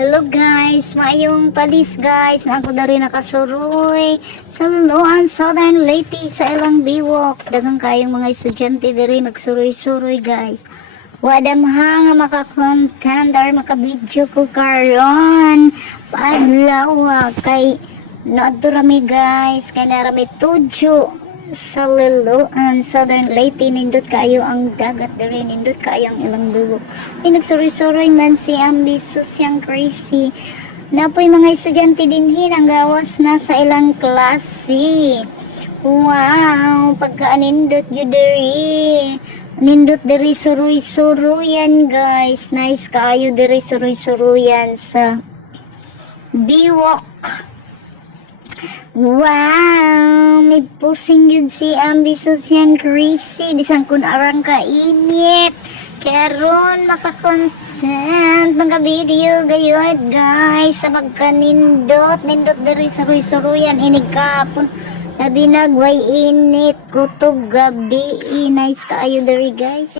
Hello guys, maayong palis guys. Na ako dari nakasuroy sa Luluan, Southern Leyte sa ilang biwok. Dagang kayong mga estudyante dari nagsuroy-suroy guys. Wadam ha nga makakontent or makabidyo ko karon. Paadlaw kay noadto rami guys, kay narami tudyo sa Luluan, Southern Leyte. Nindot kayo ang dagat diri, nindot kayo ang ilang biwok. Ay nagsuroy-suroy man si Ambitious yang crazy. Napoy mga estudyante dinhin ang gawas na sa ilang klase. Wow, pagka nindot yun diri. Nindot diri suroy-suroyan guys. Nice kayo diri suroy-suroyan sa biwok. Wow, may pusing yun si Ambitious yang crazy. Bisan kun arang kainit. Kaya ron makakontent mga video gayod guys. Sa pagkanindot, nindot dari suruy-suruyan. Inig kapon. Labi nagway init. Kutob gabi. Nice kaayo dari guys.